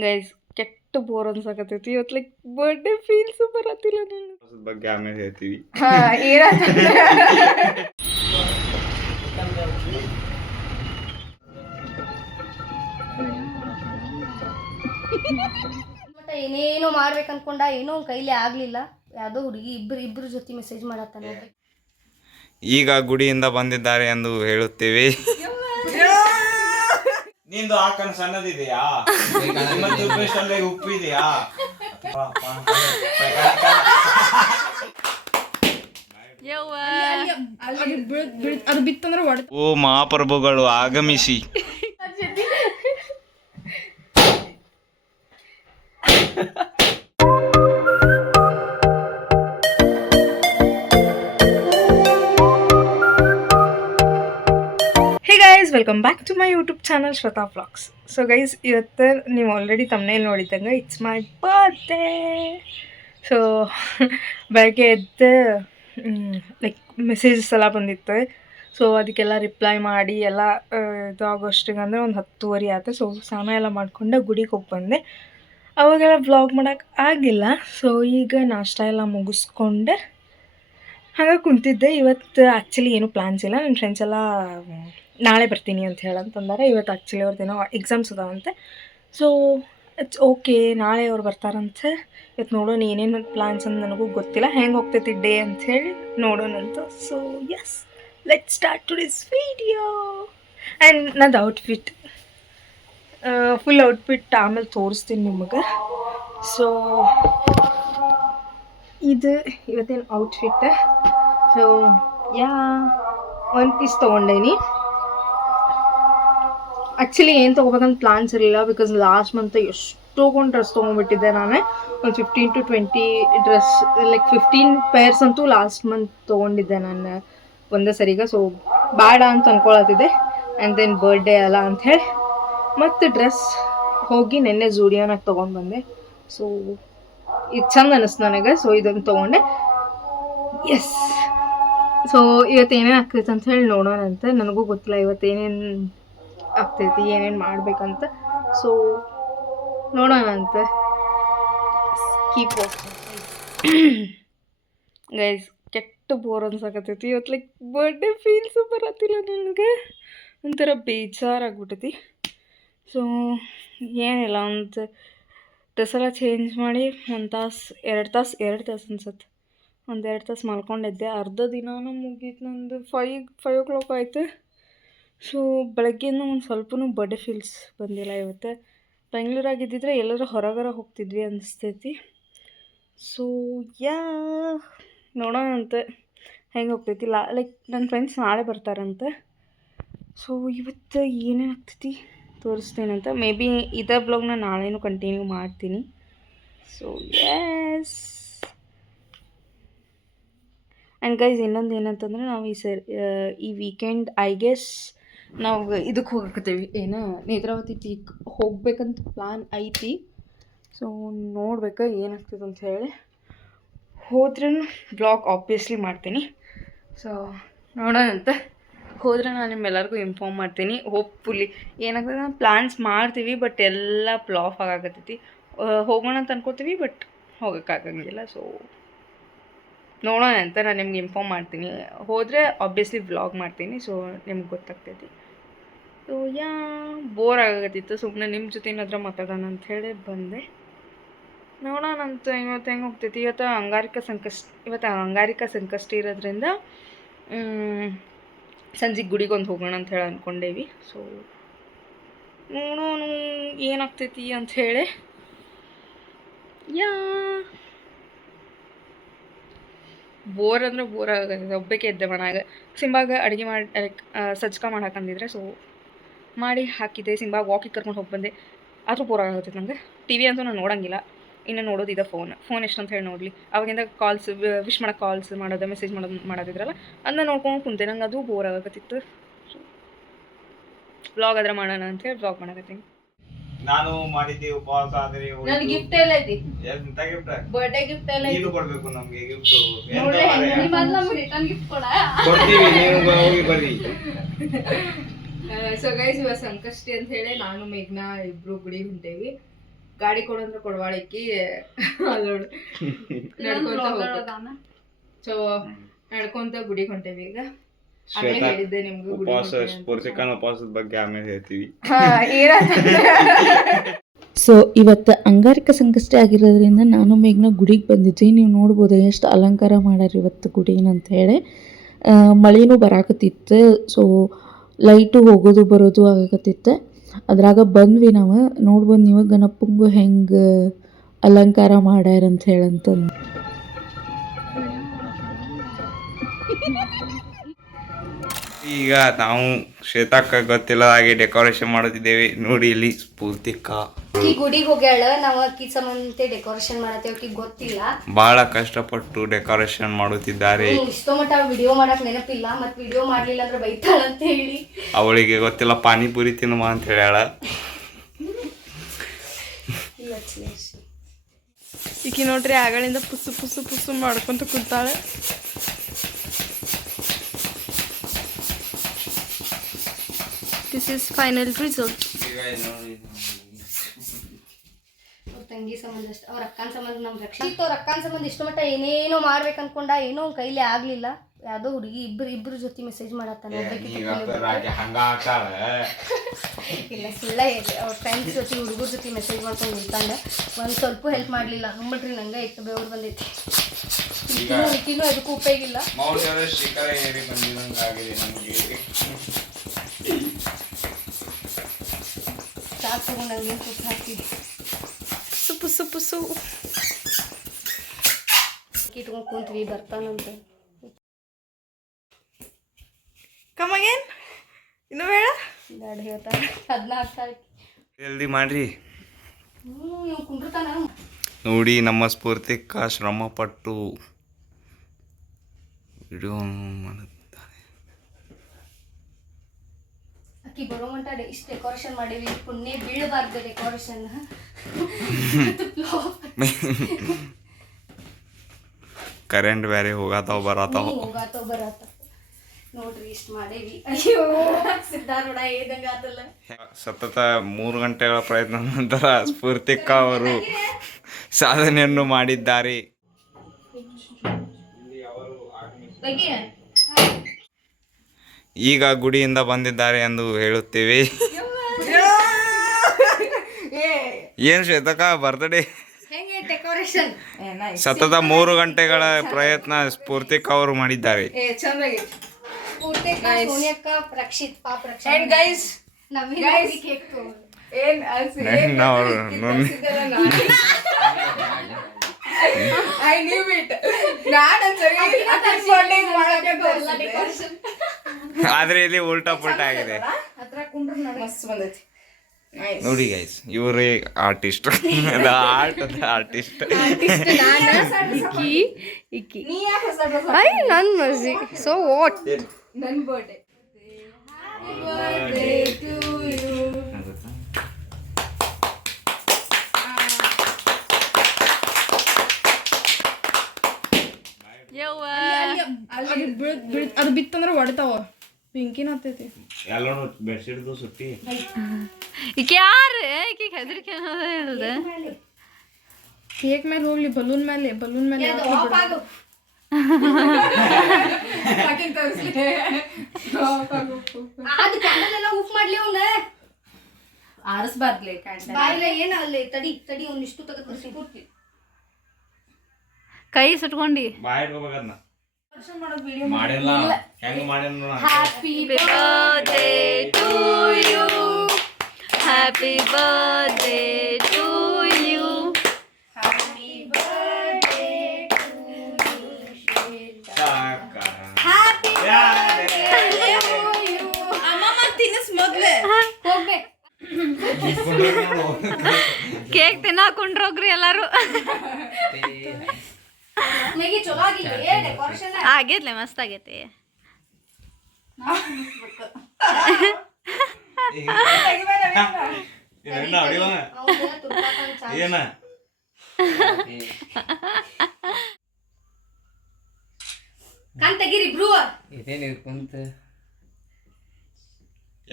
Guys ಕೆಟ್ಟ bore ಅನ್ಸಕತ್ತೈತಿ ಇವತ್ತು. Like birthday feels ಬರತ್ತಿಲ್ಲ ನನ್ನ ಬಗ್ಗೆ ಆಮೇಲೆ ಹೇಳ್ತೀವಿ. ಮತ್ತೆ ಏನೇನೋ ಮಾಡ್ಬೇಕು ಅನ್ಕೊಂಡ, ಏನೋ ಕೈಲಿ ಆಗ್ಲಿಲ್ಲ. ಯಾವುದೋ ಹುಡುಗಿ ಇಬ್ರು ಜೊತೆ ಮೆಸೇಜ್ ಮಾಡತ್ತಾನೆ. ಈಗ ಗುಡಿಯಿಂದ ಬಂದಿದ್ದಾರೆ ಎಂದು ಹೇಳುತ್ತೇವೆ. ನಿಂದು ಆಕನ ಸಣ್ಣದಿದೆಯಾ? ಉಪ್ಪು ಇದೆಯಾ? ಅದು ಬಿತ್ತಂದ್ರೆ ಓ ಮಹಾಪ್ರಭುಗಳು ಆಗಮಿಸಿ. Welcome back to my YouTube channel Shweta vlogs. So guys, ಇವತ್ತು ನೀವು ಆಲ್ರೆಡಿ ತಮ್ಮನೇಲಿ ನೋಡಿದ್ದಂಗೆ ಇಟ್ಸ್ ಮೈ ಬರ್ತ್ಡೇ. ಸೊ ಬೆಳಗ್ಗೆ ಎದ್ದು ಲೈಕ್ ಮೆಸೇಜಸ್ ಎಲ್ಲ ಬಂದಿತ್ತು. ಸೊ ಅದಕ್ಕೆಲ್ಲ ರಿಪ್ಲೈ ಮಾಡಿ ಎಲ್ಲ ಇದು ಆಗೋಷ್ಟಿಗೆ ಅಂದರೆ ಒಂದು 10:30 ಆಯ್ತು. ಸೊ ಸ್ನಾನ ಎಲ್ಲ ಮಾಡಿಕೊಂಡು ಗುಡಿಗೆ ಹೋಗಿ ಬಂದೆ. ಅವಾಗೆಲ್ಲ ವ್ಲಾಗ್ ಮಾಡೋಕ್ಕೆ ಆಗಿಲ್ಲ. ಸೊ ಈಗ ನಾಷ್ಟ ಎಲ್ಲ ಮುಗಿಸ್ಕೊಂಡು ಹಾಗೆ ಕುಂತಿದ್ದೆ. ಇವತ್ತು ಆ್ಯಕ್ಚುಲಿ ಏನೂ ಪ್ಲ್ಯಾನ್ಸ್ ಇಲ್ಲ. ನನ್ನ ಫ್ರೆಂಡ್ಸ್ ಎಲ್ಲ ನಾಳೆ ಬರ್ತೀನಿ ಅಂತ ಹೇಳಂತಂದರೆ, ಇವತ್ತು ಆ್ಯಕ್ಚುಲಿ ಅವ್ರದ್ದೇನೋ ಎಕ್ಸಾಮ್ಸ್ ಅದಾವಂತೆ. ಸೊ ಇಟ್ಸ್ ಓಕೆ, ನಾಳೆ ಅವ್ರು ಬರ್ತಾರಂತೆ. ಇವತ್ತು ನೋಡೋಣ ಏನೇನು ಪ್ಲ್ಯಾನ್ಸ್ ಅಂತ ನನಗೂ ಗೊತ್ತಿಲ್ಲ, ಹೆಂಗೆ ಹೋಗ್ತೈತಿ ಡೇ ಅಂಥೇಳಿ ನೋಡೋಣಂತ. So yes, let start today's video. And ನಂದು ಔಟ್ಫಿಟ್, ಫುಲ್ ಔಟ್ಫಿಟ್ ಆಮೇಲೆ ತೋರಿಸ್ತೀನಿ ನಿಮಗೆ. ಸೊ ಇದು ಇವತ್ತಿನ ಔಟ್ಫಿಟ್. ಸೊ ಒನ್ ಪೀಸ್ ತೊಗೊಂಡೇನಿ. ಆ್ಯಕ್ಚುಲಿ ಏನು ತೊಗೋಬೇಕಂತ ಪ್ಲಾನ್ಸ್ ಇರಲಿಲ್ಲ, ಬಿಕಾಸ್ ಲಾಸ್ಟ್ ಮಂತ್ ಎಷ್ಟೊಂದು ಡ್ರೆಸ್ ತೊಗೊಂಡ್ಬಿಟ್ಟಿದ್ದೆ ನಾನು. ಒಂದು 15 to 20 ಡ್ರೆಸ್, ಲೈಕ್ 15 ಪೇರ್ಸ್ ಅಂತೂ ಲಾಸ್ಟ್ ಮಂತ್ ತೊಗೊಂಡಿದ್ದೆ ನಾನು ಒಂದೇ ಸರಿಗೆ. ಸೊ ಬೇಡ ಅಂತ ಅಂದ್ಕೊಳತ್ತಿದ್ದೆ. ಆ್ಯಂಡ್ ದೆನ್ ಬರ್ಡೇ ಅಲ್ಲ ಅಂಥೇಳಿ ಮತ್ತು ಡ್ರೆಸ್ ಹೋಗಿ ನೆನ್ನೆ ಝೂಡಿಯೋನಾಗ ತೊಗೊಂಡು ಬಂದೆ. ಸೊ ಇದು ಚಂದ ಅನ್ನಿಸ್ತು ನನಗೆ. ಸೊ ಇದನ್ನು ತೊಗೊಂಡೆ. ಎಸ್, ಸೊ ಇವತ್ತು ಏನೇನು ಆಗ್ತೈತೆ ಅಂತ ಹೇಳಿ ನೋಡೋಣಂತೆ. ನನಗೂ ಗೊತ್ತಿಲ್ಲ ಇವತ್ತು ಏನೇನು ಆಗ್ತೈತಿ, ಏನೇನು ಮಾಡ್ಬೇಕಂತ. ಸೊ ನೋಡೋಣಂತೆ. ಕೀಪ್ ಗೈಸ್, ಕೆಟ್ಟ ಬೋರ್ ಅನ್ಸಕತ್ತೈತಿ ಇವತ್ತು. ಲೈಕ್ ಬರ್ಡೇ ಫೀಲ್ಸು ಬರತ್ತಿಲ್ಲ ನನಗೆ, ಒಂಥರ ಬೇಜಾರಾಗ್ಬಿಟ್ಟೈತಿ. ಸೊ ಏನಿಲ್ಲ, ಒಂದು ಡ್ರೆಸ್ ಎಲ್ಲ ಚೇಂಜ್ ಮಾಡಿ 1 ತಾಸು 2 ತಾಸು ಅನ್ಸತ್ತೆ. ಒಂದು 2 ತಾಸು ಮಲ್ಕೊಂಡಿದ್ದೆ. ಅರ್ಧ ದಿನಾನು ಮುಗೀತು ನಂದು. 5 o'clock ಆಯಿತು. ಸೊ ಬೆಳಗ್ಗೆಯಿಂದ ಒಂದು ಸ್ವಲ್ಪನೂ ಬರ್ಡೇ ಫೀಲ್ಸ್ ಬಂದಿಲ್ಲ ಇವತ್ತು. ಬೆಂಗಳೂರಾಗಿದ್ದಿದ್ರೆ ಎಲ್ಲರೂ ಹೊರಗರ ಹೋಗ್ತಿದ್ವಿ ಅನಿಸ್ತೈತಿ. ಸೊ ನೋಡೋಣಂತೆ ಹೆಂಗೆ ಹೋಗ್ತೈತಿ. ಲೈಕ್ ನನ್ನ ಫ್ರೆಂಡ್ಸ್ ನಾಳೆ ಬರ್ತಾರಂತೆ. ಸೊ ಇವತ್ತು ಏನೇನು ಆಗ್ತೈತಿ ತೋರಿಸ್ತೇನಂತ. ಮೇ ಬಿ ಇದೇ ಬ್ಲಾಗ್ನ ನಾಳೆನೂ ಕಂಟಿನ್ಯೂ ಮಾಡ್ತೀನಿ. So yes. ಆ್ಯಂಡ್ ಗೈಸ್, ಇನ್ನೊಂದು ಏನಂತಂದರೆ ನಾವು ಈ ವೀಕೆಂಡ್ ಐ ಗೆಸ್ ನಾವು ಇದಕ್ಕೆ ಹೋಗಕತ್ತೀವಿ, ಏನು ನೇತ್ರಾವತಿ ಪೀಕ್ ಹೋಗ್ಬೇಕಂತ ಪ್ಲ್ಯಾನ್ ಐತಿ. ಸೊ ನೋಡ್ಬೇಕು ಏನಾಗ್ತದೆ ಅಂತ ಹೇಳಿ. ಹೋದ್ರೂ ಬ್ಲಾಗ್ ಆಬ್ವಿಯಸ್ಲಿ ಮಾಡ್ತೀನಿ. ಸೊ ನೋಡೋಣಂತ. ಹೋದರೆ ನಾನು ನಿಮ್ಮೆಲ್ಲರಿಗೂ ಇನ್ಫಾರ್ಮ್ ಮಾಡ್ತೀನಿ. ಹೋಪ್ಫುಲಿ ಏನಾಗ್ತದೆ, ನಾವು ಪ್ಲ್ಯಾನ್ಸ್ ಮಾಡ್ತೀವಿ ಬಟ್ ಎಲ್ಲ ಫ್ಲಾಪ್ ಆಗಾಕತ್ತೈತಿ. ಹೋಗೋಣ ಅಂತ ಅನ್ಕೋತೀವಿ ಬಟ್ ಹೋಗೋಕ್ಕಾಗಂಗಿಲ್ಲ. ಸೊ ನೋಡೋಣ ಅಂತ ನಾನು ನಿಮ್ಗೆ ಇನ್ಫಾರ್ಮ್ ಮಾಡ್ತೀನಿ. ಹೋದರೆ ಆಬ್ವಿಯಸ್ಲಿ ವ್ಲಾಗ್ ಮಾಡ್ತೀನಿ. ಸೊ ನಿಮ್ಗೆ ಗೊತ್ತಾಗ್ತೈತಿ. ಸೊ ಬೋರ್ ಆಗತ್ತಿತ್ತು, ಸುಮ್ಮನೆ ನಿಮ್ಮ ಜೊತೆ ಏನಾದರೂ ಮಾತಾಡೋಣ ಅಂಥೇಳಿ ಬಂದೆ. ನೋಡೋಣಂತ ಇವತ್ತು ಹೆಂಗೆ ಹೋಗ್ತೈತಿ. ಇವತ್ತು ಅಂಗಾರಿಕ ಸಂಕಷ್ಟಿ ಇರೋದ್ರಿಂದ ಸಂಜೆಗೆ ಗುಡಿಗೊಂದು ಹೋಗೋಣ ಅಂತ ಹೇಳಿ ಅಂದ್ಕೊಂಡೇವಿ. ಸೊ ನೋಡೋಣ ಏನಾಗ್ತೈತಿ ಅಂಥೇಳಿ. ಬೋರ್ ಅಂದರೆ ಬೋರ್ ಆಗೋದು. ಒಬ್ಬಕ್ಕೆ ಎದ್ದೆ ಮನ್ಯಾಗ. ಸಿಂಬಾಗ ಅಡುಗೆ ಮಾಡಿ ಸಜ್ಕ ಮಾಡಿ ಹಾಕಂದಿದ್ರೆ, ಸೊ ಮಾಡಿ ಹಾಕಿದ್ದೆ. ಸಿಂಬಾಗ ವಾಕಿಗೆ ಕರ್ಕೊಂಡು ಹೋಗಿ ಬಂದೆ. ಆದರೂ ಬೋರ್ ಆಗುತ್ತೆ ನನಗೆ. ಟಿ ವಿ ಅಂತೂ ನಾನು ನೋಡೋಂಗಿಲ್ಲ. ಇನ್ನು ನೋಡೋದಿದೆ ಫೋನ್ ಎಷ್ಟು ಅಂತ ಹೇಳಿ ನೋಡಲಿ. ಅವಾಗಿಂದ ಕಾಲ್ಸ್, ವಿಶ್ ಮಾಡೋಕೆ ಕಾಲ್ಸ್ ಮಾಡೋದು, ಮೆಸೇಜ್ ಮಾಡೋದಿದ್ರಲ್ಲ, ಅದನ್ನ ನೋಡ್ಕೊಂಡು ಕುಂತೆ. ನಂಗೆ ಅದು ಬೋರ್ ಆಗತ್ತಿತ್ತು. ಸೊ ವ್ಲಾಗ್ ಆದ್ರೆ ಮಾಡೋಣ ಅಂತೇಳಿ ವ್ಲಾಗ್ ಮಾಡಕತ್ತೀನಿ. ನಾನು ಮಾಡಿದ್ದೆ ಉಪವಾಸ. ಆದರೆ ನನಗೆ ಗಿಫ್ಟ್ ಎಲ್ಲ ಐತಿ. ಎಂತ ಗಿಫ್ಟ್? ಬರ್ಡೇ ಗಿಫ್ಟ್ ಎಲ್ಲ ಐತಿ. ನೀನು ಕೊಡಬೇಕು ನಮಗೆ ಗಿಫ್ಟ್. ನಿಮ್ಮ ನಮಗೆ ರಿಟರ್ನ್ ಗಿಫ್ಟ್ ಕೊಡ್ತೀವಿ, ನೀವು ಹೋಗಿ ಬರ್ರಿ. ಸೊ ಗೈಸ್, ಇವಾಗ ಸಂಕಷ್ಟಿ ಅಂತ ಹೇಳಿ ನಾನು ಮೇಘ್ನಾ ಇಬ್ರು ಗುಡಿಗೆ ಹೊಂಟೇವಿ. ಗಾಡಿ ಕೊಡಂದ್ರೆ ಕೊಡವಾಳಿಕ್ಕಿ ಅದೋಳು ನಡ್ಕೊಂತ ಹೋಗ್ಬೇಕು. ಸೊ ನಡ್ಕೊಂತ ಗುಡಿಗೆ ಹೊಂಟೇವಿ ಈಗ. ಆಗ್ಲೇ ಹೇಳಿದ್ದೆ ನಿಮ್ಗೂ ಗುಡಿಗೆ ಉಪವಾಸ ಹೊಂಟೇವಿ ಅಂತ. ಸ್ಫೂರ್ತಿಕಾನ ಉಪವಾಸದ ಬಗ್ಗೆ ಆಮೇಲೆ ಹೇಳ್ತೀವಿ. ಸೊ ಇವತ್ತು ಅಂಗಾರಕ ಸಂಕಷ್ಟ ಆಗಿರೋದ್ರಿಂದ ನಾನು ಮೇಘ್ನ ಗುಡಿಗೆ ಬಂದಿದ್ವಿ. ನೀವು ನೋಡ್ಬೋದು ಎಷ್ಟು ಅಲಂಕಾರ ಮಾಡ್ಯಾರ ಇವತ್ತು ಗುಡಿನ ಅಂತ ಹೇಳಿ. ಮಳೆನೂ ಬರಾಕತ್ತಿತ್ತು. ಸೊ ಲೈಟು ಹೋಗೋದು ಬರೋದು ಆಗಕತ್ತಿತ್ತು. ಅದ್ರಾಗ ಬಂದ್ವಿ ನಾವು. ನೋಡ್ಬೋದು ನೀವು ಗಣಪಂಗು ಹೆಂಗೆ ಅಲಂಕಾರ ಮಾಡ್ಯಾರ ಅಂತ ಹೇಳಂತಂದು. ಈಗ ನಾವು ಶ್ವೇತಕ್ಕ ಗೊತ್ತಿಲ್ಲ ಹಾಗೆ ಡೆಕೋರೇಷನ್ ಮಾಡುತ್ತಿದ್ದೇವೆ. ನೋಡಿ ಇಲ್ಲಿ ಸ್ಫೂರ್ತಿಕ ಈ ಗುಡಿಗೆ ಹೋಗ್ಯಾಳ, ನಾವು ಅಕ್ಕಿ ಸಂಬಂಧ ಡೆಕೋರೇಷನ್ ಮಾಡತ್ತೇವೆ. ಅಕ್ಕಿ ಗೊತ್ತಿಲ್ಲ, ಬಹಳ ಕಷ್ಟಪಟ್ಟು ಡೆಕೋರೇಷನ್ ಮಾಡುತ್ತಿದ್ದಾರೆ. ಇಷ್ಟೋ ಮಟ್ಟ ವಿಡಿಯೋ ಮಾಡಕ್ ನೆನಪಿಲ್ಲ. ಮತ್ ವಿಡಿಯೋ ಮಾಡ್ಲಿಲ್ಲ ಅಂದ್ರೆ ಬೈತಾಳ ಅಂತ ಹೇಳಿ ಅವಳಿಗೆ ಗೊತ್ತಿಲ್ಲ ಪಾನಿಪುರಿ ತಿನ್ನುವ ಅಂತ ಹೇಳ್ಯಾಳ. ಈಕಿ ನೋಡ್ರಿ ಆಗಳಿಂದ ಪುಸ್ಸು ಪುಸ್ಸು ಪುಸ್ಸು ಮಾಡ್ಕೊಂತ ಕುಂತಾಳೆ. This is final result. ತಂಗಿ ಸಂಬಂಧ ಅಷ್ಟ, ಅವ್ರ ಅಕ್ಕನ ಸಂಬಂಧ ನಮ್ ರಕ್ಷಣೆ ಇತ್ತು. ಅವ್ರ ಅಕ್ಕನ ಸಂಬಂಧ ಇಷ್ಟು ಮಟ್ಟ ಏನೇನೋ ಮಾಡ್ಬೇಕು ಅನ್ಕೊಂಡ, ಏನೋ ಕೈಲಿ ಆಗ್ಲಿಲ್ಲ. ಯಾವ್ದೋ ಹುಡುಗಿ ಇಬ್ರು ಜೊತೆ ಮೆಸೇಜ್ ಮಾಡತ್ತಾನ. ಇಲ್ಲ ಸುಳ್ಳ ಹೇಳಿ, ಅವ್ರ ಫ್ರೆಂಡ್ಸ್ ಜೊತೆ ಹುಡುಗರ ಜೊತೆ ಮೆಸೇಜ್ ಮಾಡ್ಕೊಂಡು ನಿಂತಾಂಡ. ಒಂದು ಸ್ವಲ್ಪ ಹೆಲ್ಪ್ ಮಾಡ್ಲಿಲ್ಲ. ನೋಡ್ರಿ ನಂಗೆ ಇಟ್ಟು ಬೆವ್ರು ಬಂದೈತಿ. ಇಟ್ಟಿನೂ ಅದಕ್ಕೂ ಉಪಯೋಗ ಇಲ್ಲ. ಚಾ ತಗೊಂಡಂಗೆ ತುಪ್ಪ ಹಾಕ್ತಿದ್ವಿ. ಪುಸ್ಸು ಪುಸ್ಸು ಇಟ್ಕೊಂಡು ಕುಂತ್ವಿ, ಬರ್ತಾನಂತ. ಕಮಗೇನ್ ಇನ್ನು ಬೇಡ ಬ್ಯಾಡ ಹೇಳ್ತಾರೆ. 14 ತಾರೀಕು ಜಲ್ದಿ ಮಾಡ್ರಿ. ಇವ್ ಕುಂಡ್ರತಾನ. ನೋಡಿ ನಮ್ಮ ಸ್ಫೂರ್ತಿಕ ಶ್ರಮ ಪಟ್ಟು ವಿಡಿಯೋ ಮಾಡುತ್ತಾರೆ. ಅಕ್ಕಿ ಬರೋ ಮಟ್ಟ ಇಷ್ಟು ಡೆಕೋರೇಷನ್ ಮಾಡೀವಿ. ಪುಣ್ಯ ಬೀಳಬಾರ್ದು ಡೆಕೋರೇಷನ್. ಕರೆಂಟ್ ಬೇರೆ ಹೋಗಾತಾವ ಬರತಾವ. ಹೋಗಾತಾವ ಬರತ್ತ. ನೋಡ್ರಿ ಇಷ್ಟು ಮಾಡೇವಿ. ಅಯ್ಯೋ ಸಿದ್ಧಾರೂಢ ಏದಂಗ ಆತಲ್ಲ. ಸತತ 3 ಗಂಟೆಗಳ ಪ್ರಯತ್ನ ನಂತರ ಸ್ಫೂರ್ತಿಕ ಅವರು ಸಾಧನೆಯನ್ನು ಮಾಡಿದ್ದಾರೆ. ಈಗ ಗುಡಿಯಿಂದ ಬಂದಿದ್ದಾರೆ ಎಂದು ಹೇಳುತ್ತೇವೆ. ಏನ್ ಶ್ವೇತಕ್ಕ ಬರ್ತ್ಡೇ ಹೆಂಗೆ ಡೆಕೋರೇಷನ್? ಸತತ 3 ಗಂಟೆಗಳ ಪ್ರಯತ್ನ ಸ್ಫೂರ್ತಿಕ ಅವರು ಮಾಡಿದ್ದಾರೆ. ಪೂರ್ತಿಕ ಸೋನಿಯಕ್ಕ ರಕ್ಷಿತ್ ಪಾಪ ರಕ್ಷಿತ್. ಅಂಡ್ ಗೈಸ್ ನಮಗೆ ಕೇಕ್ ಏನ್ ಐ ನ್ಯೂ ಇಟ್. ಆದ್ರೆ ಇಲ್ಲಿ ಉಲ್ಟಾ ಪುಲ್ಟಾ ಆಗಿದೆ. ಮಸ್ತ್ ಬಂದೈತಿ. ನೋಡಿ ಗೈಸ್, ಇವರೇ ಆರ್ಟಿಸ್ಟ್. ಆರ್ಟಿಸ್ಟ್ ಇಕ್ಕಿ ಐ ನನ್ ಮಜಿ. So what? ನನ್ ಬರ್ಡೇ. ಅದು ಬಿತ್ತಂದ್ರೆ ಹೊಡಿತಾವ. ಪಿಂಕಿನ ಹತ್ತೈತಿ. ಎಲ್ಲರೂ ಬೆಡ್ಶೀಟ್ ಸುಟ್ಟಿ. ಈಕೆ ಯಾರು? ಈಕೆಗೆ ಹೆದರಿಕೆ ಅನ್ನೋದೇ ಇಲ್ದ. ಕೇಕ್ ಮೇಲೆ ಹೋಗ್ಲಿ, ಬಲೂನ್ ಮೇಲೆ ಅದು ಕ್ಯಾಂಡಲ್ ಎಲ್ಲ ಉಫ್ ಮಾಡ್ಲಿ. ಅವ್ನ ಆರಿಸ್ಬಾರ್ದ್ಲಿ ಬಾಯಿಲೆ ಏನ ಅಲ್ಲಿ ತಡಿ ಒಂದಿಷ್ಟು ತೆಗೆದು ಪೂರ್ತಿ ಕೈ ಸುಟ್ಕೊಂಡಿ. ಬಾಯ್ ಹೋಗ್ಬೇಕನ್ನ ಮಾಡಿಲ್ಲ. ಹೆಂಗ್ ಮಾಡ್ಯಾನ? Happy birthday to you, happy birthday to you, happy birthday to you. ಅಮ್ಮಮ್ಮ ತಿನ್ನಿಸ್ ಮೊದ್ಲೆ ಹೋಗ್ಬೇಕು. ಕೇಕ್ ತಿನ್ನಾಕೊಂಡ್ರೋಗ್ರಿ ಎಲ್ಲಾರು. ಮೇಗಿ ಚಲೋ ಆಗಿಲ್ಲ ಡೆಕೋರೇಷನ್. ಆಗೈತ್ಲೆ, ಮಸ್ತ್ ಆಗೈತಿ. ಏನ ಕಾನ್ ತೆಗೀರಿ ಇಬ್ರು.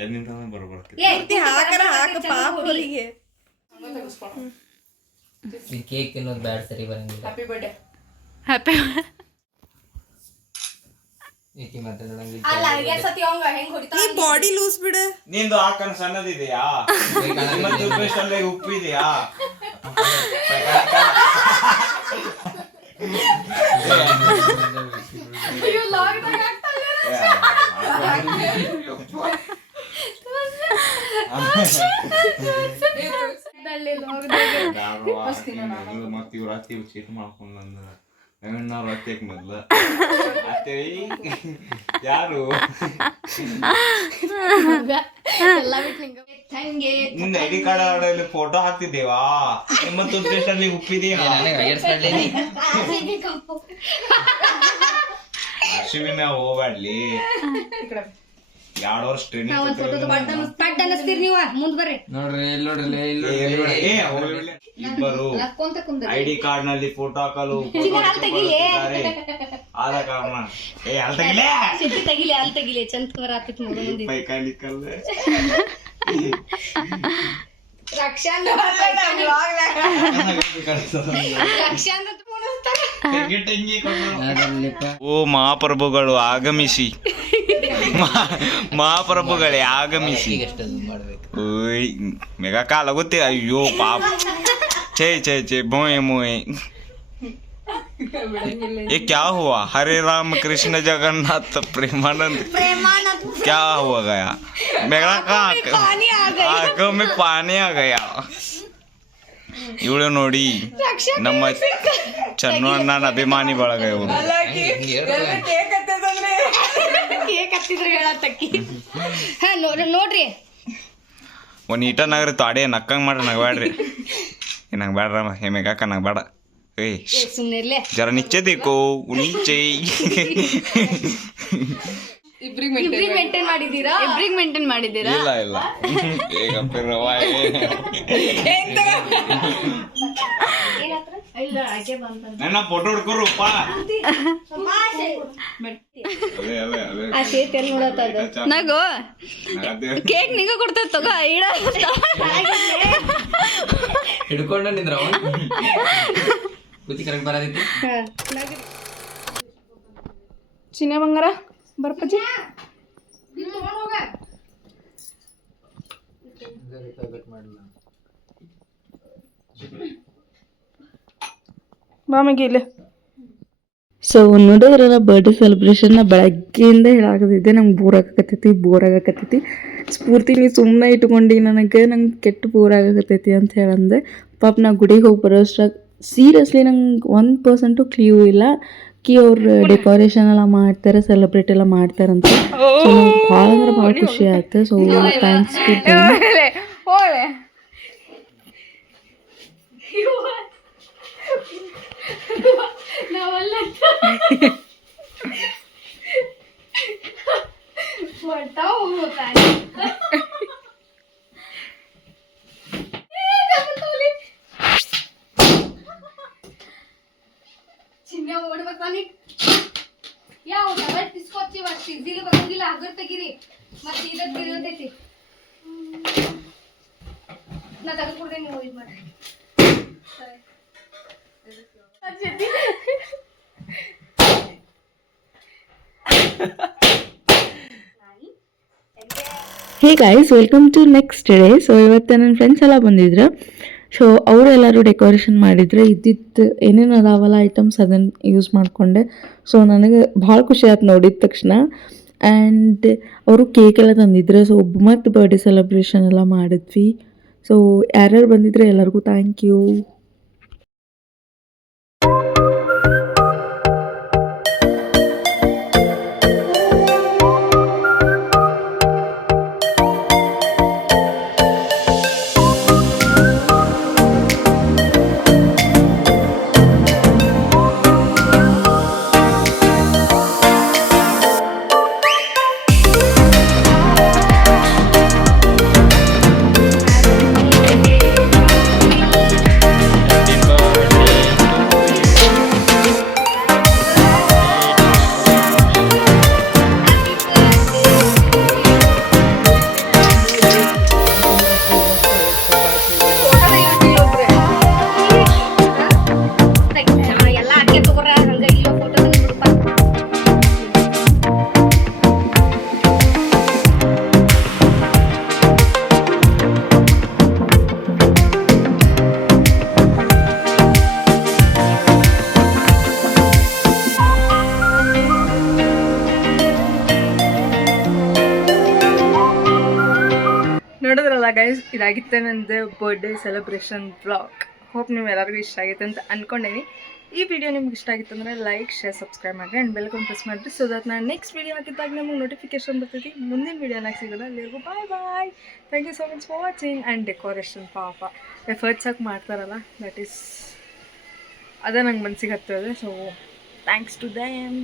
ಎಲ್ಲಿಂದ ಬರ್ಬಾರ್ದು. ಏ ಹಾಕ ಪಾಪ ಅವರಿಗೆ. ಈ ಕೇಕ್ ತಿನ್ನೋದು ಬ್ಯಾಡ ಸರಿ ಬರಂಗಿಲ್ಲ. Happy birthday. ಹ್ಯಾಪಿ ಈಕಿ ಮತ್ತೆ ನೋಡಂಗಿಲ್ಲ. ಅಲ್ಲ ಎರಡ್ ಸತಿ ಅವಂಗ ಹೆಂಗ್ ಹೊಡಿತಾ ಬಾಡಿ ಲೂಸ್ ಬಿಡು. ನಿಂದು ಆಕನ್ ಸಣ್ಣದಿದೆಯಾ? ಮತ್ತು ಪೇಸ್ಟಲ್ಲಿ ಉಪ್ಪಿದೆಯಾ? ಅಯ್ಯೋ ಲಾಗ್ದಾಗ ಆಗ್ತಲ್ಲ. ಮತ್ತೆ ಇವ್ರ ಅತ್ತಿ ಚೀಟ್ ಮಾಡ್ಕೊಂಡ್ ಹೆಣ್ಣವ್ರ ಅತ್ತೆಕ್ ಮೊದ್ಲ ಅತ್ತೆ ಯಾರು ಎಲ್ಲ ಬಿಟ್ಟು ನಿಂಗೆ ನಿಂದ ಐಡಿ ಕಾರ್ಡ್ ಆಡಲ್ಲಿ ಫೋಟೋ ಹಾಕ್ತಿದ್ದೇವಾ? ಮತ್ತು ಪೇಸ್ಟಲ್ಲಿ ಉಪ್ಪಿದೆಯಾ? ನನಗೆ ಏರ್ಸ್ಕೊಳ್ಳಿ. ಅಶ್ವಿನ ಹೋಗ್ಬ್ಯಾಡ್ಲಿ. 2 ವರ್ಷ ಟ್ರೈನಿಂಗ್ ಪಟ್ ಅನ್ನಿಸ್ತೀರಿ ನೀವ ಮುಂದ್ ಬರ್ರಿ. ನೋಡ್ರಿ ಇಬ್ಬರು ಐಡಿ ಕಾರ್ಡ್ ನಲ್ಲಿ ಫೋಟೋ ಹಾಕಲು ಆದ ಕಾರಣ ತೆಗಿಲಿ ಅಲ್ಲಿ ತೆಗಿಲಿ ಚಂದ ಕವರ್ ಹಾಕಿತ್ ನೋಡು ಮುಂದೆ. ಓ ಮಹಾಪ್ರಭುಗಳು ಆಗಮಿಸಿ, ಮಹಾಪ್ರಭುಗಳೇ ಆಗಮಿಸಿ. ಓಯ್ ಮೆಗಾ ಕಾಲಾಗುತ್ತೆ. ಅಯ್ಯೋ ಪಾಪ. ಛೇ ಛೇ ಛೇ मोए मोए ये क्या हुआ? हरे राम कृष्ण जगन्नाथ प्रेमानंद क्या हुआ गया? मेरा आंखों में पानी आ गया. ಇವಳು ನೋಡಿ ನಮ್ಮ ಚನ್ನು ಅಣ್ಣನ ಅಭಿಮಾನಿ ಬಳಗ ಇವರು. ನೋಡ್ರಿ ಒಂದು ಈಟ ನಗರಿ ತಾಡಿ ನಕ್ಕಂಗ್ ಮಾಡ್ರಿ, ನಗಬೇಡ್ರಿ. ನಂಗೆ ಬೇಡ್ರ ಹೇಮೇಗಾಕ ನಂಗೆ ಬೇಡ. ಏಯ್ ಸುಮ್ಮನೆ ಜರ ನಿಚ್ಚೆ ದೇಕೋ ನೀಚೆ. ಇಬ್ರಿಗೆ ಮೇಂಟೈನ್ ಮಾಡಿದ್ದೀರಾ? ಇಬ್ರಿಗೆ ಮೇಂಟೈನ್ ಮಾಡಿದ್ದೀರಾ? ಇಲ್ಲ ಇಲ್ಲ ಈಗ ನನ್ನ ಫೋಟೋ ಹುಡ್ಕೋರಪ್ಪ. ಆ ಸೇತ್ ಎಲ್ಲಿ ನೋಡತ್ತದ ನಗು ಕೇಕ್ ನಿಗ ಕೊಡ್ತೇವೆ ತಗೋ. ಇಡ ಹಿಡ್ಕೊಂಡ ನಿಂದ್ರ ಕುತಿ ಕರೆಕ್ಟ್ ಬರದೈತಿ. ಚಿನ್ನ ಬಂಗಾರ ಬರ್ಪಜ್ಜಿ. ಬಾಮಿಗೆ ಇಲ್ಲ. ಸೊ ನೋಡಿದ್ರಲ್ಲ ಬರ್ಡೇ ಸೆಲೆಬ್ರೇಷನ್ನ ಬೆಳಗ್ಗೆಯಿಂದ ಹೇಳಾಕತ್ತೈತೆ ನಂಗೆ ಬೋರ್ ಆಗಕತ್ತೈತಿ. ಸ್ಫೂರ್ತಿ ನೀ ಸುಮ್ಮನೆ ಇಟ್ಕೊಂಡು ನಂಗೆ ಕೆಟ್ಟ ಬೋರ್ ಆಗಕತ್ತೈತಿ ಅಂತ ಹೇಳಂದೆ. ಪಾಪ ನಾ ಗುಡಿಗೆ ಹೋಗಿ ಬರೋಷ್ಟಾಗ ಸೀರಿಯಸ್ಲಿ ನಂಗೆ 1% ಕ್ಲೂ ಇಲ್ಲ ಕಿ ಅವ್ರು ಡೆಕೋರೇಷನ್ ಎಲ್ಲ ಮಾಡ್ತಾರೆ, ಸೆಲೆಬ್ರೇಟ್ ಎಲ್ಲ ಮಾಡ್ತಾರಂತ. ಸೊ ನಂಗೆ ಭಾಳ ಅಂದ್ರೆ ಭಾಳ ಖುಷಿ ಆಯ್ತು. ಸೊ ಥ್ಯಾಂಕ್ಸ್ ಟು ನಾವಲ್ಲ ಚಿನ್ನ ಓಡ್ಬೇಕಾನಿ ಯಾವ ತಿಸ್ಕೊಚ್ಚಿವ ಸಿದ್ದಿಗೆ ಬರಂಗಿಲ್ಲ. ಹಗರ್ ತೆಗಿರಿ ಮತ್ತೆ ಇದಕ್ಕೆ ಇರತೈತಿ. ನಾ ತೆಗೆದುಕೊಡ್ದೆ, ನೀವು ಇದು ಮಾಡಿ. Hey guys, welcome to next day. So ಇವತ್ತು ನನ್ನ ಫ್ರೆಂಡ್ಸ್ ಎಲ್ಲ ಬಂದಿದ್ರು. ಸೊ ಅವರೆಲ್ಲರೂ ಡೆಕೋರೇಷನ್ ಮಾಡಿದ್ರು. ಇದ್ದಿದ್ದು ಏನೇನು ಅದಾವಲ್ಲ ಐಟಮ್ಸ್ ಅದನ್ನು ಯೂಸ್ ಮಾಡಿಕೊಂಡೆ. ಸೊ ನನಗೆ ಭಾಳ ಖುಷಿ ಆಯ್ತು ನೋಡಿದ ತಕ್ಷಣ. ಆ್ಯಂಡ್ ಅವರು ಕೇಕ್ ಎಲ್ಲ ತಂದಿದ್ರು. ಸೊ ಮತ್ತು ಬರ್ಡೇ ಸೆಲೆಬ್ರೇಷನ್ ಎಲ್ಲ ಮಾಡಿದ್ವಿ. ಸೊ ಯಾರ್ಯಾರು ಬಂದಿದ್ರೆ ಎಲ್ಲರಿಗೂ ಥ್ಯಾಂಕ್ ಯು. ಇದಾಗಿತ್ತೆ ನಂದು ಬರ್ಡೇ ಸೆಲೆಬ್ರೇಷನ್ ವ್ಲಾಗ್. ಹೋಪ್ ನೀವು ಎಲ್ಲರಿಗೂ ಇಷ್ಟ ಆಗಿತ್ತು ಅಂತ ಅಂದ್ಕೊಂಡೇನಿ. ಈ ವಿಡಿಯೋ ನಿಮ್ಗೆ ಇಷ್ಟ ಆಗಿತ್ತು ಅಂದರೆ ಲೈಕ್ ಶೇರ್ ಸಬ್ಸ್ಕ್ರೈಬ್ ಮಾಡಿರಿ ಆ್ಯಂಡ್ ಬೆಲ್ಕೊಂಡು ಪ್ರೆಸ್ ಮಾಡಿರಿ ಸೊ ದಟ್ ನಾನು ನೆಕ್ಸ್ಟ್ ವೀಡಿಯೋ ಹಾಕಿದ್ದಾಗ ನಮಗೆ ನೋಟಿಫಿಕೇಶನ್ ಬರ್ತೈತಿ. ಮುಂದಿನ ವೀಡಿಯೋನಾಗ ಸಿಗೋಣ. ಅಲ್ಲಿವರೆಗೂ bye. Thank you so much for watching. And decoration ಪಾಪ ಎಫರ್ಟ್ಸ್ ಹಾಕಿ ಮಾಡ್ತಾರಲ್ಲ, ದಟ್ ಈಸ್ ಅದೇ ನಂಗೆ ಮನ್ಸಿಗೆ ಹತ್ತದ. So thanks to them.